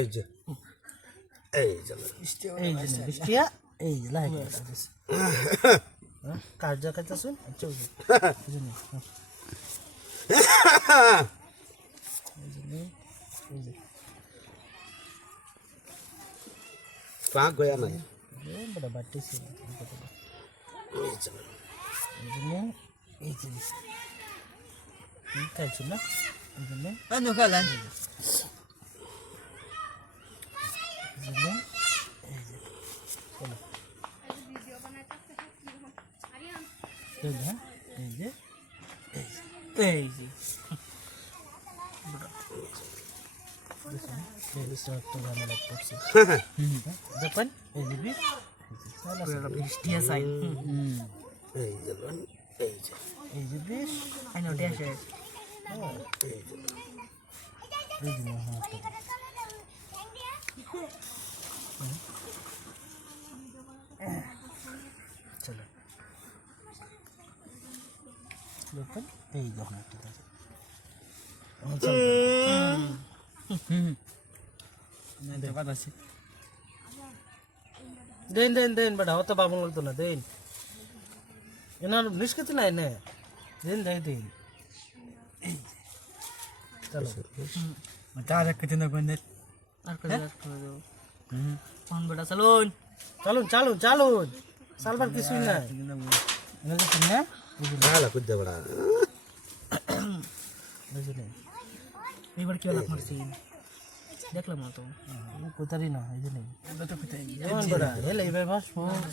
এই যে এই যে বৃষ্টিয়া এই যে লাইট আছে কাজ কাজ শুন আচ্ছা कहाँ गया ना बड़ा बाटी से Ano ka lang? depan lebih Dia say. এই যে এই যে এই যে বেশ Ano dia siya? এই যে এই যে হাতে চলো depan এই যে হাতে Nanti apa sih? দেন বড় হতো বাবু লাগতো না দেন এনার নিষ্কৃতি নাই না দেন দেন চলো Mata ada kecil banget. Aku lihat kalau. Pohon beda salon. চালুন salwar কিছুই না এনার কিছু না ভালো কুদ্দে বড়া বুঝলেন এবার কি লাগ মারছিস? দেখলাম না তো। কোথারই না এই যে নেই এটা তো কোথায়? যেমন বড় হেলে এবার বাস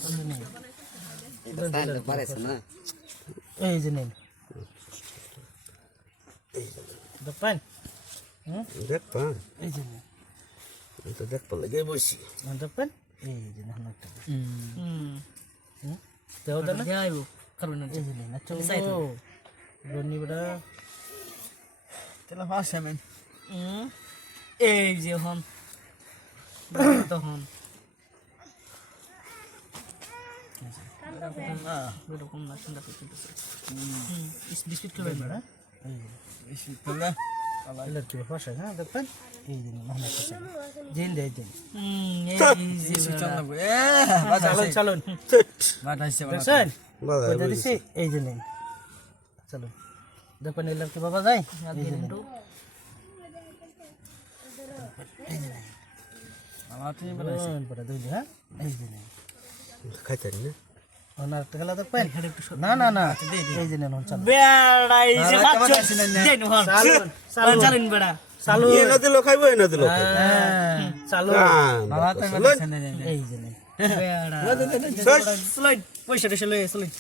এই নেই এই যে নেই দেখান দেখ পা এই যে নেই এই তো দেখ পা লাগে বসি দেখান এই যে না একটা দেও Udah না ya ibu. Kalau এই nanti. যে নেই নাচো Bisa itu. বনি বড় Telah fasa men. যে হন। তখন। এরকম না সুন্দর করতেছে। বিস্কিট খাবেন না? এই যে বিস্কিট তোলা। এলার কি ভাষা হ্যাঁ দেখান এই যে না না কিছু জিন দে জিন এই যে চালাবো। চালুন বাতাসে দেখছেন বাবা কোথা দিছি এই যে নেই চলো দেখুন এলার কি বাবা যায় এই যে নেই আমার তুমি বড় দুই হ্যাঁ এই যে নেই খাইতে না ওনার টাকা দেখবেন না এই যে নেন চলো বেড়াই যে বাচ্চা দেন হন চালুন বেড়া চালু এ না দিলো খাইবো এ না দিলো চালু বাবা তো এই যে নেই বেড়া স্লাইড পয়সা দিলে স্লাইড